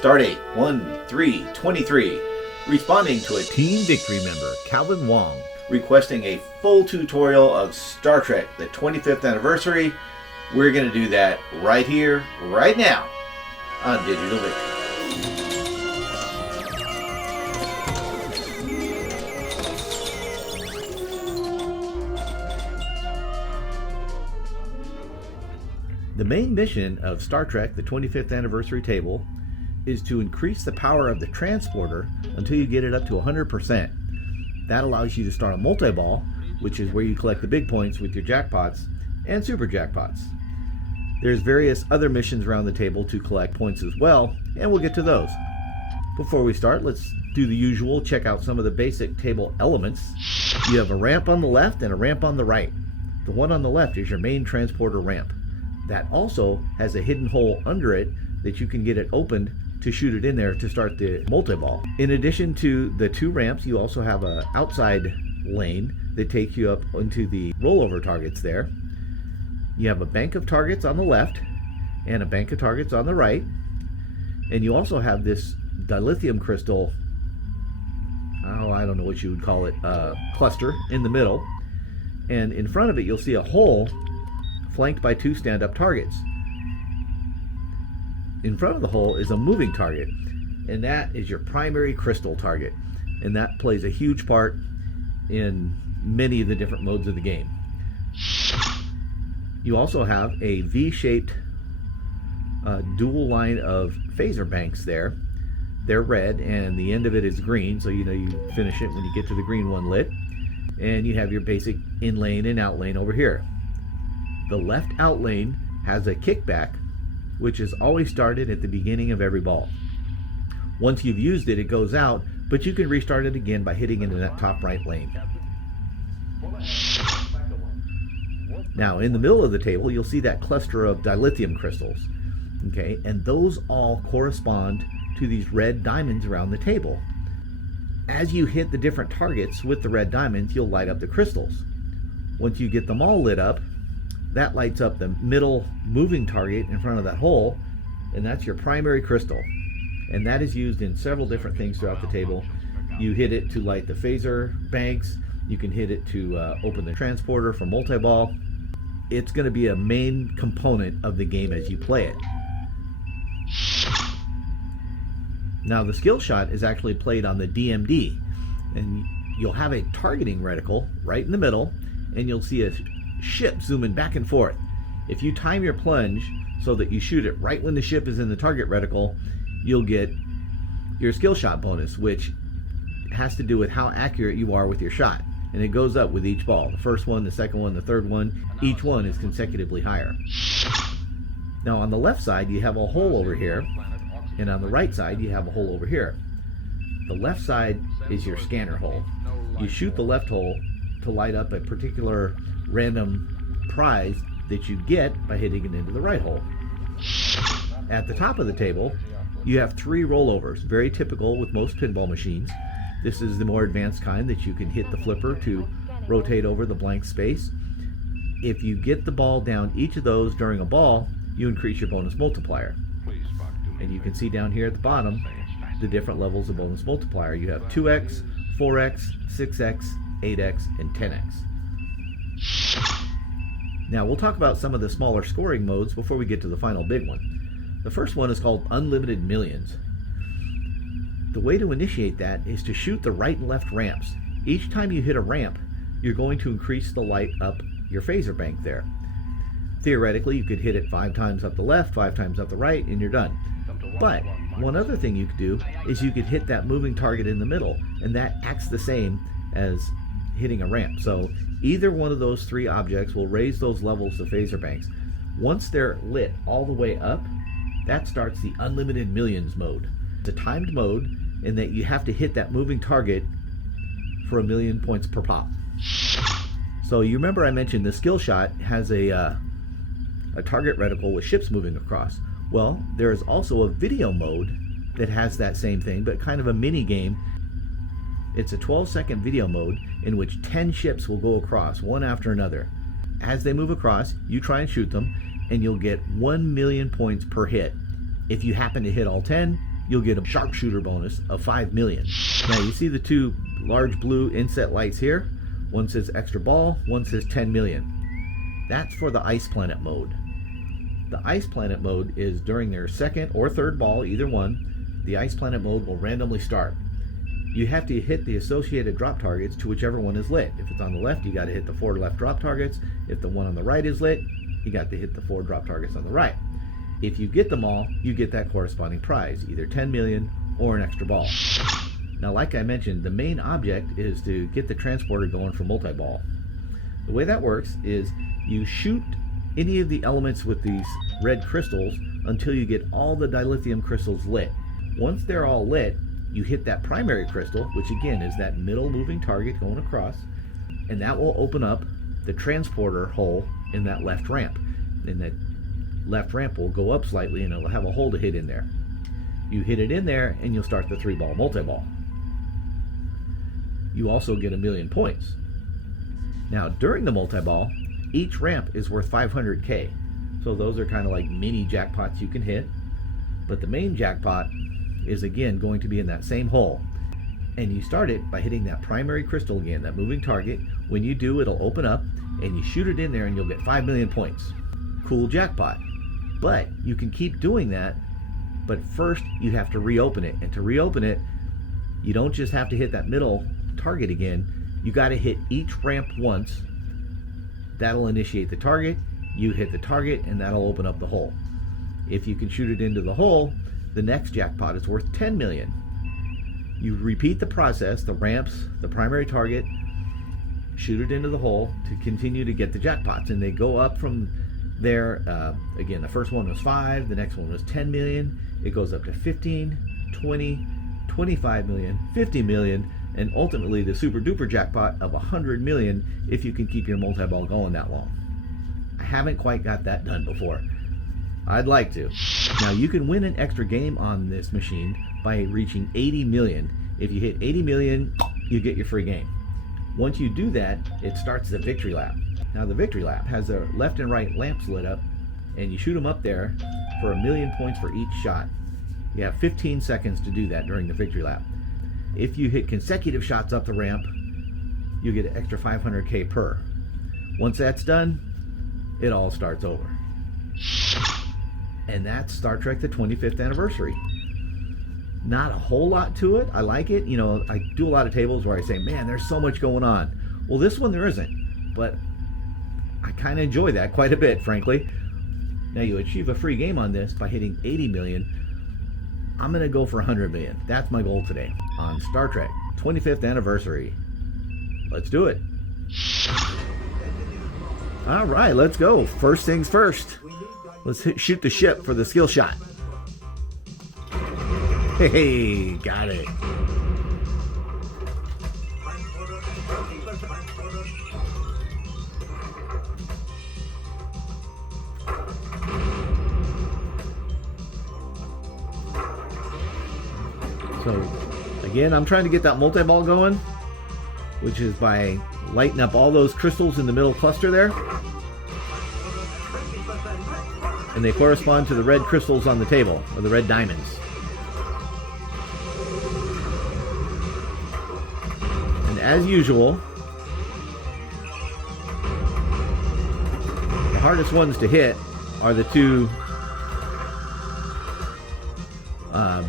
Stardate 1323. Responding to a Team Victory member, Calvin Wong, requesting a full tutorial of Star Trek, the 25th anniversary. We're going to do that right here, right now, on Digital Victory. The main mission of Star Trek, the 25th anniversary table, is to increase the power of the transporter until you get it up to 100%. That allows you to start a multiball, which is where you collect the big points with your jackpots and super jackpots. There's various other missions around the table to collect points as well, and we'll get to those. Before we start, let's do the usual, check out some of the basic table elements. You have a ramp on the left and a ramp on the right. The one on the left is your main transporter ramp. That also has a hidden hole under it that you can get it opened to shoot it in there to start the multi-ball. In addition to the two ramps, you also have an outside lane that takes you up into the rollover targets there. You have a bank of targets on the left and a bank of targets on the right. And you also have this dilithium crystal, I don't know what you would call it, cluster in the middle. And in front of it, you'll see a hole flanked by two stand-up targets. In front of the hole is a moving target, and that is your primary crystal target, and that plays a huge part in many of the different modes of the game. You also have a V-shaped dual line of phaser banks there. They're red, and the end of it is green, so you know you finish it when you get to the green one lit. And you have your basic in lane and out lane over here. The left out lane has a kickback, which is always started at the beginning of every ball. Once you've used it, it goes out, but you can restart it again by hitting it in that top right lane. Now, in the middle of the table, you'll see that cluster of dilithium crystals. Okay, and those all correspond to these red diamonds around the table. As you hit the different targets with the red diamonds, you'll light up the crystals. Once you get them all lit up, that lights up the middle moving target in front of that hole, and that's your primary crystal. And that is used in several different things throughout the table. You hit it to light the phaser banks. You can hit it to open the transporter for multi-ball. It's going to be a main component of the game as you play it. Now, the skill shot is actually played on the DMD, and you'll have a targeting reticle right in the middle, and you'll see a ship zooming back and forth. If you time your plunge so that you shoot it right when the ship is in the target reticle, you'll get your skill shot bonus, which has to do with how accurate you are with your shot. And it goes up with each ball. The first one, the second one, the third one, each one is consecutively higher. Now on the left side, you have a hole over here, and on the right side, you have a hole over here. The left side is your scanner hole. You shoot the left hole to light up a particular random prize that you get by hitting it into the right hole. At the top of the table, you have three rollovers, very typical with most pinball machines. This is the more advanced kind that you can hit the flipper to rotate over the blank space. If you get the ball down each of those during a ball, you increase your bonus multiplier. And you can see down here at the bottom the different levels of bonus multiplier. You have 2x, 4x, 6x, 8x, and 10x. Now we'll talk about some of the smaller scoring modes before we get to the final big one. The first one is called Unlimited Millions. The way to initiate that is to shoot the right and left ramps. Each time you hit a ramp, you're going to increase the light up your phaser bank there. Theoretically, you could hit it 5 times up the left, 5 times up the right, and you're done. But one other thing you could do is you could hit that moving target in the middle, and that acts the same as hitting a ramp. So either one of those three objects will raise those levels of phaser banks. Once they're lit all the way up, that starts the Unlimited Millions mode. It's a timed mode in that you have to hit that moving target for 1,000,000 points per pop. So you remember I mentioned the skill shot has a target reticle with ships moving across. Well, there is also a video mode that has that same thing, but kind of a mini game. It's a 12-second video mode in which 10 ships will go across, one after another. As they move across, you try and shoot them, and you'll get 1,000,000 points per hit. If you happen to hit all 10, you'll get a sharpshooter bonus of 5 million. Now you see the two large blue inset lights here? One says extra ball, one says 10 million. That's for the Ice Planet mode. The Ice Planet mode is during their second or third ball, either one, the Ice Planet mode will randomly start. You have to hit the associated drop targets to whichever one is lit. If it's on the left, you got to hit the 4 left drop targets. If the one on the right is lit, you got to hit the 4 drop targets on the right. If you get them all, you get that corresponding prize, either 10 million or an extra ball. Now, like I mentioned, the main object is to get the transporter going for Multiball. The way that works is you shoot any of the elements with these red crystals until you get all the dilithium crystals lit. Once they're all lit, you hit that primary crystal, which again is that middle moving target going across, and that will open up the transporter hole in that left ramp. And that left ramp will go up slightly and it'll have a hole to hit in there. You hit it in there and you'll start the 3-ball multi-ball. You also get 1,000,000 points. Now during the multi-ball, each ramp is worth 500k. So those are kind of like mini jackpots you can hit. But the main jackpot is again going to be in that same hole. And you start it by hitting that primary crystal again, that moving target. When you do, it'll open up and you shoot it in there and you'll get 5 million points. Cool jackpot. But you can keep doing that, but first you have to reopen it. And to reopen it, you don't just have to hit that middle target again. You got to hit each ramp once. That'll initiate the target. You hit the target and that'll open up the hole. If you can shoot it into the hole, the next jackpot is worth 10 million. You repeat the process, the ramps, the primary target, shoot it into the hole to continue to get the jackpots, and they go up from there. Again, the first one was 5, the next one was 10 million, it goes up to 15, 20, 25 million, 50 million, and ultimately the super duper jackpot of 100 million if you can keep your multi-ball going that long. I haven't quite got that done before. I'd like to. Now you can win an extra game on this machine by reaching 80 million. If you hit 80 million, you get your free game. Once you do that, it starts the victory lap. Now the victory lap has a left and right lamps lit up, and you shoot them up there for 1,000,000 points for each shot. You have 15 seconds to do that during the victory lap. If you hit consecutive shots up the ramp, you get an extra 500k per. Once that's done, it all starts over. And that's Star Trek the 25th anniversary. Not a whole lot to it. I like it. You know, I do a lot of tables where I say, man, there's so much going on. Well, this one there isn't, but I kind of enjoy that quite a bit, frankly. Now you achieve a free game on this by hitting 80 million. I'm going to go for 100 million. That's my goal today on Star Trek 25th anniversary. Let's do it. All right, let's go. First things first. Let's shoot the ship for the skill shot. Hey, got it. So, again, I'm trying to get that multi-ball going, which is by lighting up all those crystals in the middle cluster there. And they correspond to the red crystals on the table, or the red diamonds. And as usual, the hardest ones to hit are the two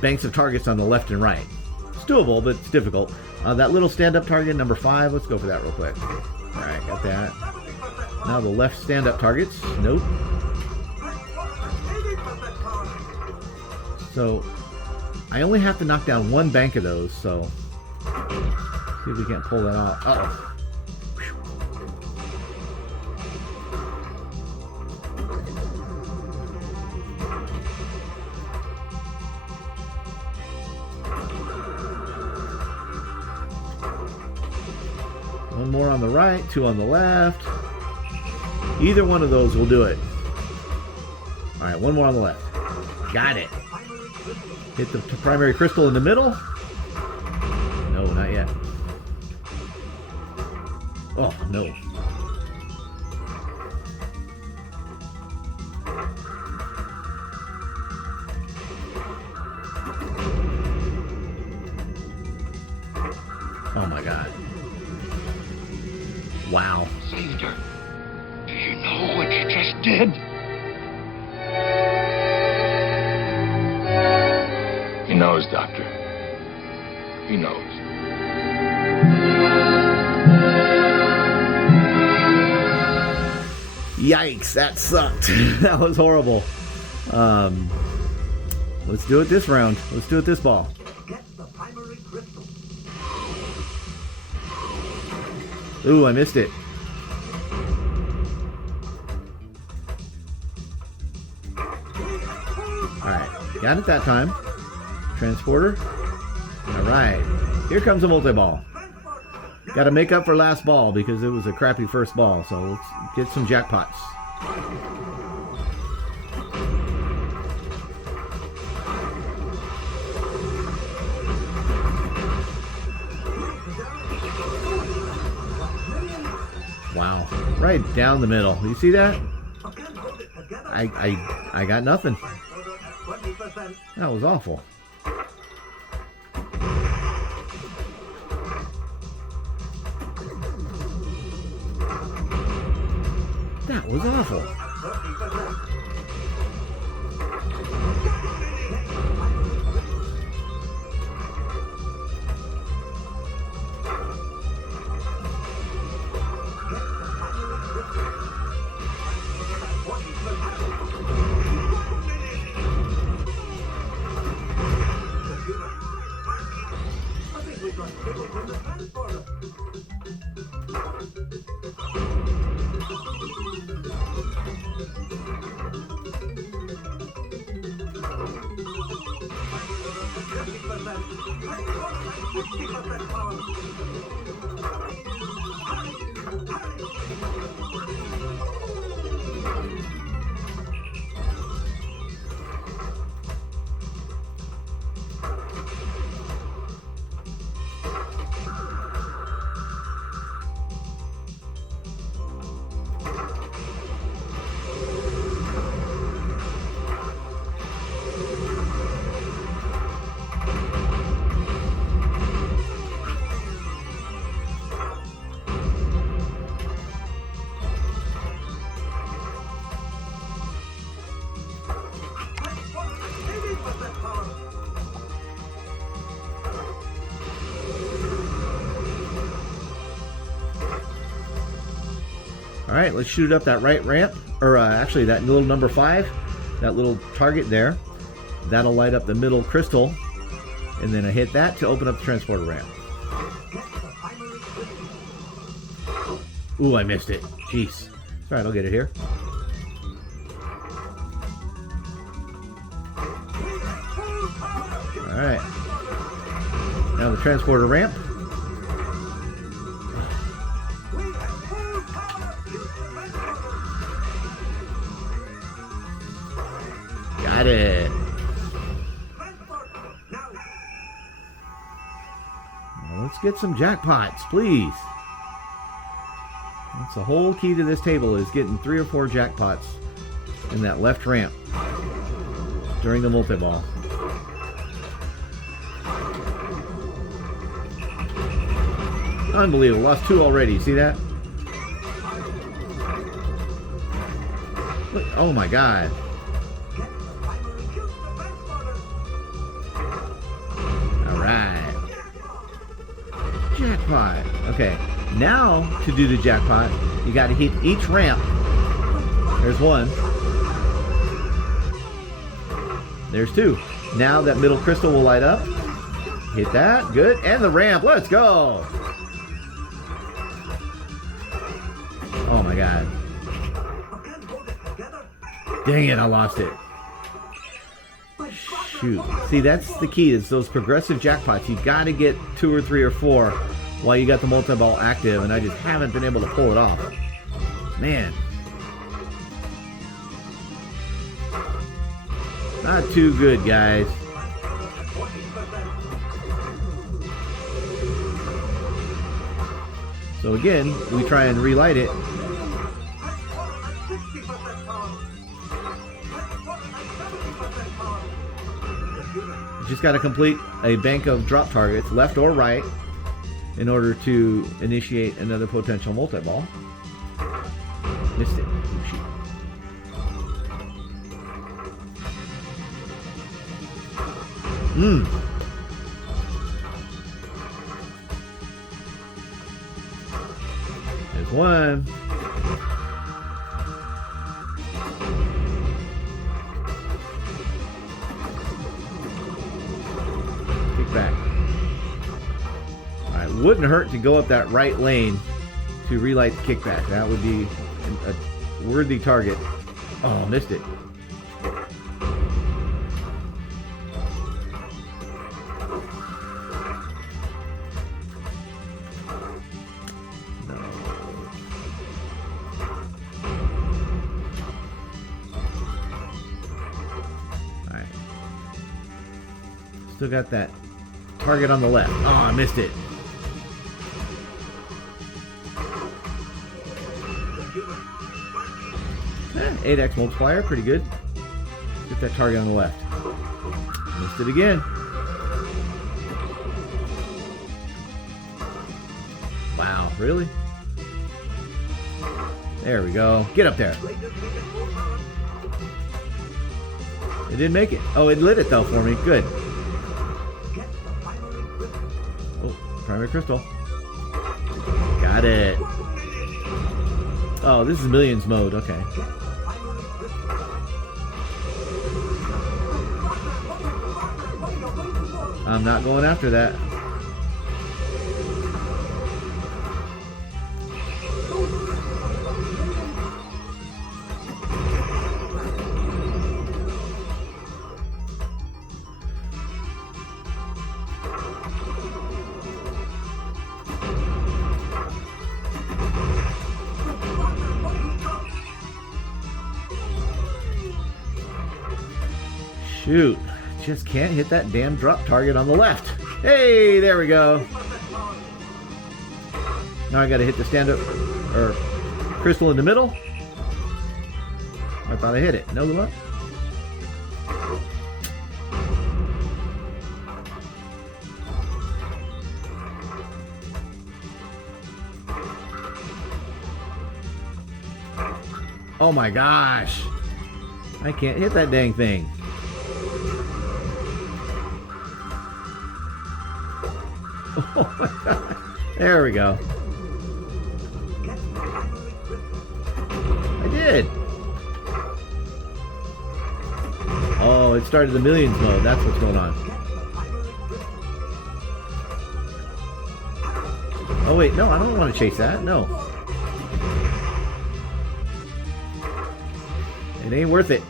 banks of targets on the left and right. It's doable, but it's difficult. That little stand-up target, number 5, let's go for that real quick. Alright, got that. Now the left stand-up targets, nope. So, I only have to knock down one bank of those, so see if we can't pull that off. Uh-oh. One more on the right, 2 on the left. Either one of those will do it. Alright, one more on the left. Got it. Hit the primary crystal in the middle. No, not yet. Oh, no. knows, Doctor. He knows. Yikes, that sucked. That was horrible. Let's do it this round. Let's do it this ball. Ooh, I missed it. Alright, got it that time. Transporter. Alright, here comes a multi-ball. Got to make up for last ball because it was a crappy first ball. So let's get some jackpots. Wow, right down the middle. You see that? I got nothing. That was awful. That was awful. All right, let's shoot up that right ramp, or actually that little number 5, that little target there. That'll light up the middle crystal, and then I hit that to open up the transporter ramp. Ooh, I missed it. Jeez. It's all right, I'll get it here. All right. Now the transporter ramp. Got it. Now let's get some jackpots, please. That's the whole key to this table, is getting 3 or 4 jackpots in that left ramp during the multi-ball. Unbelievable. Lost 2 already. See that? Look. Oh my God. Alright. Jackpot. Okay. Now, to do the jackpot, you got to hit each ramp. There's 1. There's 2. Now that middle crystal will light up. Hit that. Good. And the ramp. Let's go. Oh my God. Dang it, I lost it. Shoot. See, that's the key. It's those progressive jackpots. You got to get 2 or 3 or 4 while you got the multi-ball active, and I just haven't been able to pull it off. Man. Not too good, guys. So again, we try and relight it. You just got to complete a bank of drop targets, left or right, in order to initiate another potential multi-ball. Missed it. Shoot. There's one. Kick back. Alright, wouldn't hurt to go up that right lane to relight the kickback. That would be a worthy target. Oh, missed it. Still got that target on the left. Oh, I missed it. Eh, 8x multiplier, pretty good. Get that target on the left. Missed it again. Wow, really? There we go. Get up there. It didn't make it. Oh, it lit it though for me. Good. Primary crystal. Got it. Oh, this is millions mode. Okay. I'm not going after that. Shoot, just can't hit that damn drop target on the left. Hey, there we go. Now I gotta hit the stand-up or crystal in the middle. I thought I hit it. No luck. Oh my gosh. I can't hit that dang thing. Oh my God. There we go. I did. Oh, it started the millions mode. That's what's going on. Oh wait, no, I don't want to chase that. No. It ain't worth it.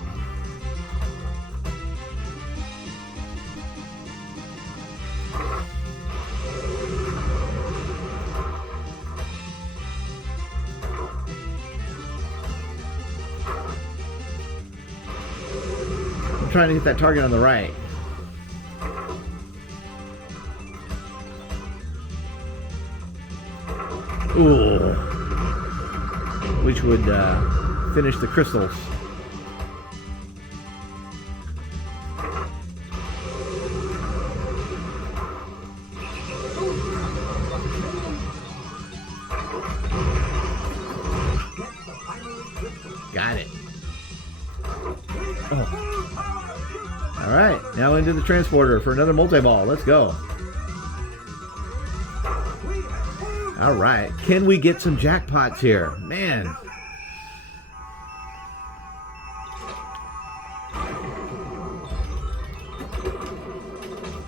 I'm trying to hit that target on the right. Ooh. Which would finish the crystals. Got it. Oh. Alright, now into the transporter for another multi-ball. Let's go. Alright, can we get some jackpots here? Man.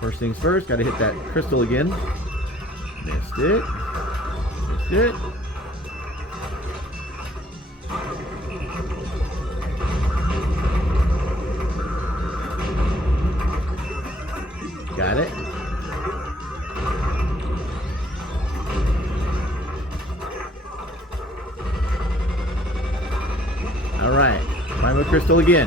First things first, gotta hit that crystal again. Missed it. Missed it. Got it. Alright, primary crystal again.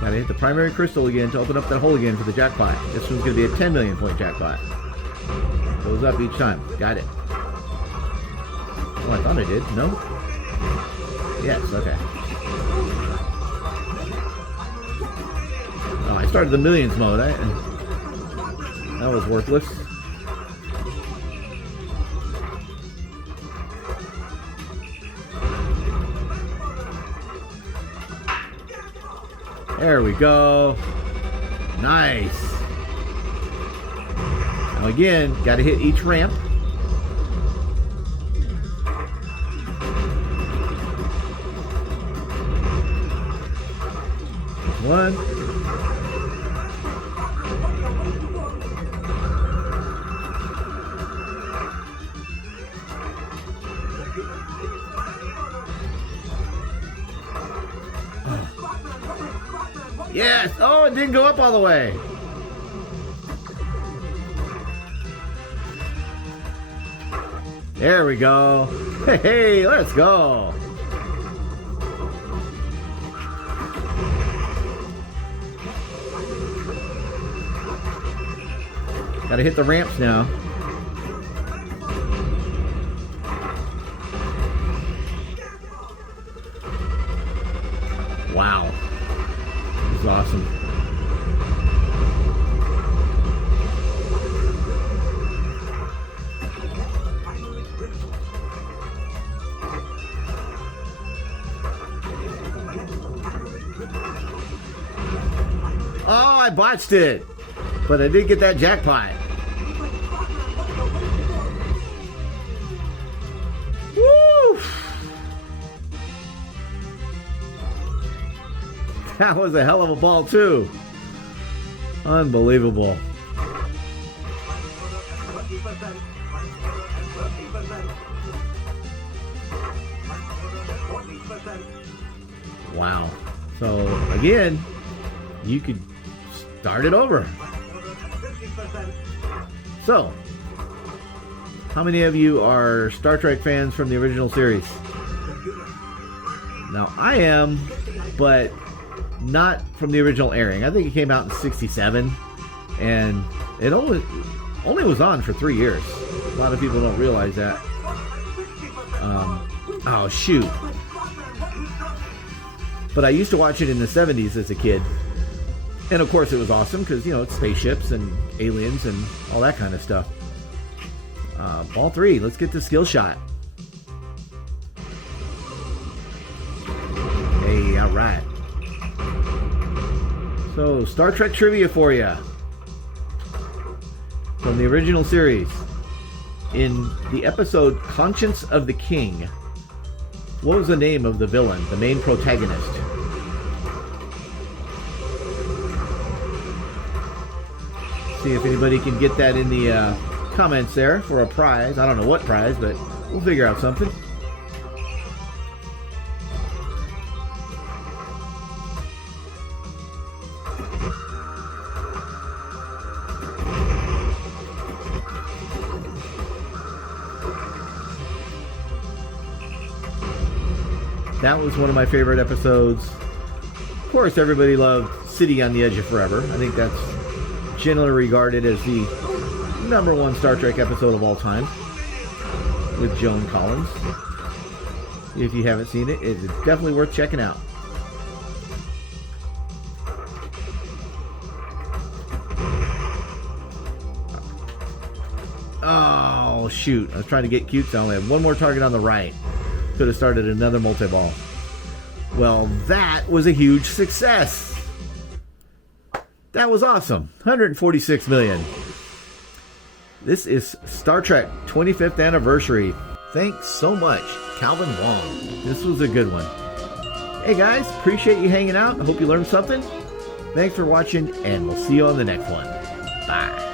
Gotta hit the primary crystal again to open up that hole again for the jackpot. This one's gonna be a 10 million point jackpot. Goes up each time. Got it. Oh, I thought I did. No? Yes, okay. Oh, I started the millions mode. That was worthless. There we go. Nice. Now again, got to hit each ramp. One. Yes! Oh, it didn't go up all the way. There we go. Hey, let's go. Gotta hit the ramps now. Wow. This is awesome. Oh, I botched it. But I did get that jackpot. Woo! That was a hell of a ball, too. Unbelievable. Wow. So, again, you could start it over. So, how many of you are Star Trek fans from the original series? Now, I am, but not from the original airing. I think it came out in '67, and it only was on for 3 years. A lot of people don't realize that. Oh, shoot. But I used to watch it in the 70s as a kid. And of course it was awesome because, you know, it's spaceships and aliens and all that kind of stuff. Ball 3, let's get the skill shot. Hey, alright. So, Star Trek trivia for you. From the original series. In the episode Conscience of the King, what was the name of the villain, the main protagonist? See if anybody can get that in the comments there for a prize. I don't know what prize, but we'll figure out something. That was one of my favorite episodes. Of course, everybody loved City on the Edge of Forever. I think that's generally regarded as the #1 Star Trek episode of all time, with Joan Collins. If you haven't seen it, it's definitely worth checking out. Oh, shoot. I was trying to get cute, so I only had one more target on the right. Could have started another multi-ball. Well, that was a huge success. That was awesome. 146 million. This is Star Trek 25th anniversary. Thanks so much, Calvin Wong. This was a good one. Hey guys, appreciate you hanging out. I hope you learned something. Thanks for watching, and we'll see you on the next one. Bye.